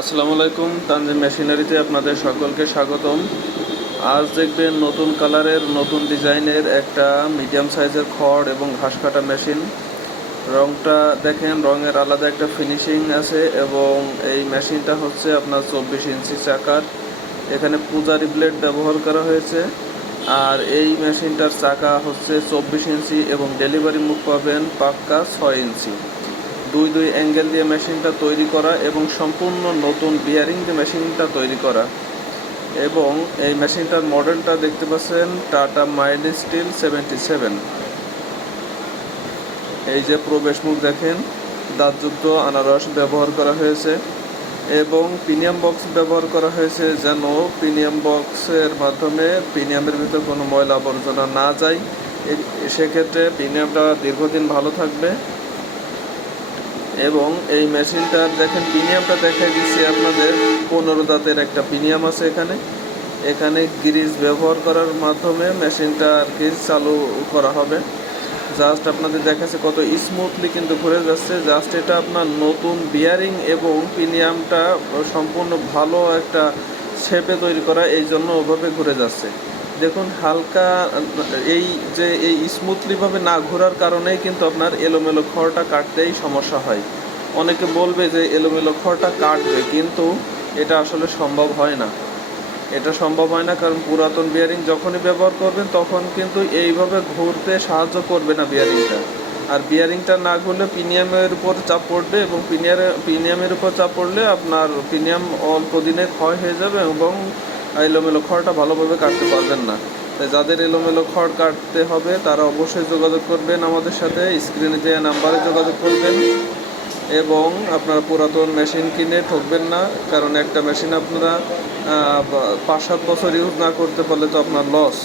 আসসালামু আলাইকুম, তানজিম মেশিনারিতে আপনাদের সকলকে স্বাগতম। আজ দেখবেন নতুন কালারের, নতুন ডিজাইনের একটা মিডিয়াম সাইজের খড় এবং ঘাস কাটা মেশিন। রংটা দেখেন, রঙের আলাদা একটা ফিনিশিং আছে এবং এই মেশিনটা হচ্ছে আপনার চব্বিশ ইঞ্চি চাকার। এখানে পূজারি ব্লেড ব্যবহার করা হয়েছে। আর এই মেশিনটার চাকা হচ্ছে চব্বিশ ইঞ্চি এবং ডেলিভারি মুখ পাবেন পাক্কা ছয় ইঞ্চি। দুই দুই অ্যাঙ্গেল দিয়ে মেশিনটা তৈরি করা এবং সম্পূর্ণ নতুন বিয়ারিং দিয়ে মেশিনটা তৈরি করা। এবং এই মেশিনটার মডেলটা দেখতে পাচ্ছেন Tata mild steel seventy seven এই যে প্রবেশ মুখ দেখেন, দাঁতযুক্ত আনারস ব্যবহার করা হয়েছে এবং প্রিমিয়াম বক্স ব্যবহার করা হয়েছে যেন প্রিমিয়াম বক্সের মাধ্যমে প্রিমিয়ামের ভিতর কোনো ময়লা আবর্জনা না যায়। সেক্ষেত্রে প্রিমিয়ামটা দীর্ঘদিন ভালো থাকবে। এবং এই মেশিনটার দেখেন প্রিমিয়ামটা দেখা দিচ্ছি আপনাদের। পনেরো দাঁতের একটা প্রিমিয়াম আছে এখানে। এখানে গ্রিজ ব্যবহার করার মাধ্যমে মেশিনটা আর কি চালু করা হবে। জাস্ট আপনাদের দেখাচ্ছে কত স্মুথলি কিন্তু ঘুরে যাচ্ছে। জাস্ট এটা আপনার নতুন বিয়ারিং এবং প্রিমিয়ামটা সম্পূর্ণ ভালো একটা শেপে তৈরি করা, এই জন্য ওভাবে ঘুরে যাচ্ছে। দেখুন, হালকা, এই যে, এই স্মুথলিভাবে না ঘোরার কারণেই কিন্তু আপনার এলোমেলো খড়টা কাটতেই সমস্যা হয়। অনেকে বলবে যে এলোমেলো খড়টা কাটবে, কিন্তু এটা আসলে সম্ভব হয় না। এটা সম্ভব হয় না কারণ পুরাতন বিয়ারিং যখনই ব্যবহার করবেন, তখন কিন্তু এইভাবে ঘুরতে সাহায্য করবে না বিয়ারিংটা আর বিয়ারিংটা না ঘুরলে প্রিমিয়ামের উপর চাপ পড়বে এবং প্রিমিয়ার প্রিমিয়ামের উপর চাপ পড়লে আপনার প্রিমিয়াম অল্প দিনে ক্ষয় হয়ে যাবে এবং এলোমেলো খড়টা ভালোভাবে কাটতে পারবেন না। তাই যাদের এলোমেলো খড় কাটতে হবে, তারা অবশ্যই যোগাযোগ করবেন আমাদের সাথে। স্ক্রিনে যে নাম্বারে যোগাযোগ করবেন এবং আপনার পুরাতন মেশিন কিনে ঠকবেন না, কারণ একটা মেশিন আপনারা পাঁচ সাত বছর ইউজ না করতে পারলে তো আপনার লস